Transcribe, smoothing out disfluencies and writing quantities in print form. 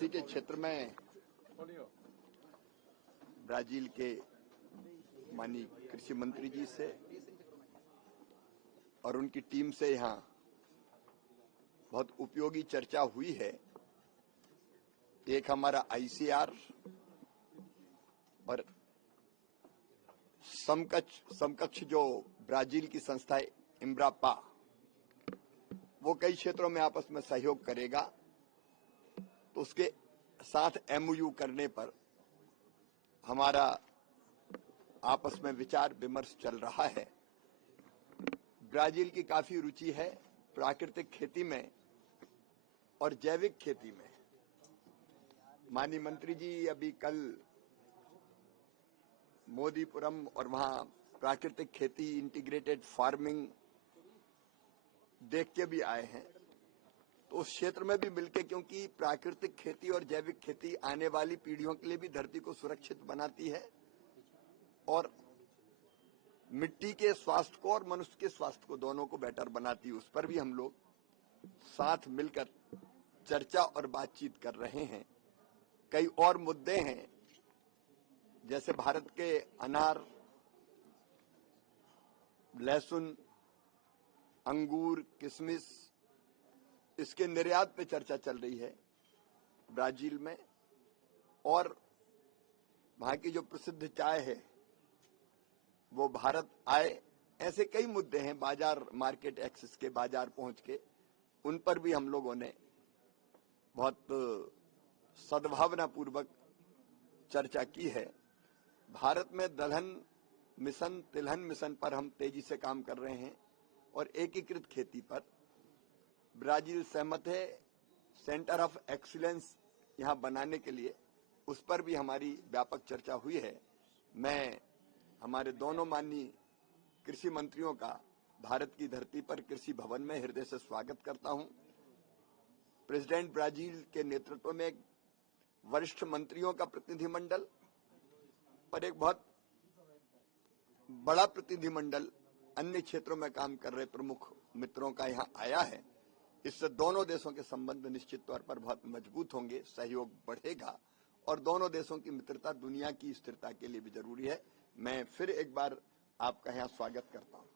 इसी के क्षेत्र में ब्राजील के माननीय कृषि मंत्री जी से और उनकी टीम से यहाँ बहुत उपयोगी चर्चा हुई है। एक हमारा आईसीआर और समकक्ष जो ब्राजील की संस्था है इम्ब्रापा, वो कई क्षेत्रों में आपस में सहयोग करेगा, तो उसके साथ एमओयू करने पर हमारा आपस में विचार विमर्श चल रहा है। ब्राजील की काफी रुचि है प्राकृतिक खेती में और जैविक खेती में। माननीय मंत्री जी अभी कल मोदीपुरम और वहां प्राकृतिक खेती इंटीग्रेटेड फार्मिंग देख के भी आए हैं, तो उस क्षेत्र में भी मिलके, क्योंकि प्राकृतिक खेती और जैविक खेती आने वाली पीढ़ियों के लिए भी धरती को सुरक्षित बनाती है और मिट्टी के स्वास्थ्य को और मनुष्य के स्वास्थ्य को दोनों को बेटर बनाती है। उस पर भी हम लोग साथ मिलकर चर्चा और बातचीत कर रहे हैं। कई और मुद्दे हैं, जैसे भारत के अनार, लहसुन, अंगूर, किशमिश, इसके निर्यात पे चर्चा चल रही है ब्राजील में, और वहां की जो प्रसिद्ध चाय है वो भारत आए। ऐसे कई मुद्दे हैं, बाजार, मार्केट एक्सेस के, बाजार पहुंच के, उन पर भी हम लोगों ने बहुत सद्भावना पूर्वक चर्चा की है। भारत में दलहन मिशन, तिलहन मिशन पर हम तेजी से काम कर रहे हैं और एकीकृत खेती पर ब्राजील सहमत है। सेंटर ऑफ एक्सीलेंस यहां बनाने के लिए उस पर भी हमारी व्यापक चर्चा हुई है। मैं हमारे दोनों माननीय कृषि मंत्रियों का भारत की धरती पर कृषि भवन में हृदय से स्वागत करता हूं। प्रेसिडेंट ब्राजील के नेतृत्व में एक वरिष्ठ मंत्रियों का प्रतिनिधिमंडल और एक बहुत बड़ा प्रतिनिधिमंडल अन्य क्षेत्रों में काम कर रहे प्रमुख मित्रों का यहां आया है। इससे दोनों देशों के संबंध निश्चित तौर पर बहुत मजबूत होंगे, सहयोग बढ़ेगा और दोनों देशों की मित्रता दुनिया की स्थिरता के लिए भी जरूरी है। मैं फिर एक बार आपका यहाँ स्वागत करता हूँ।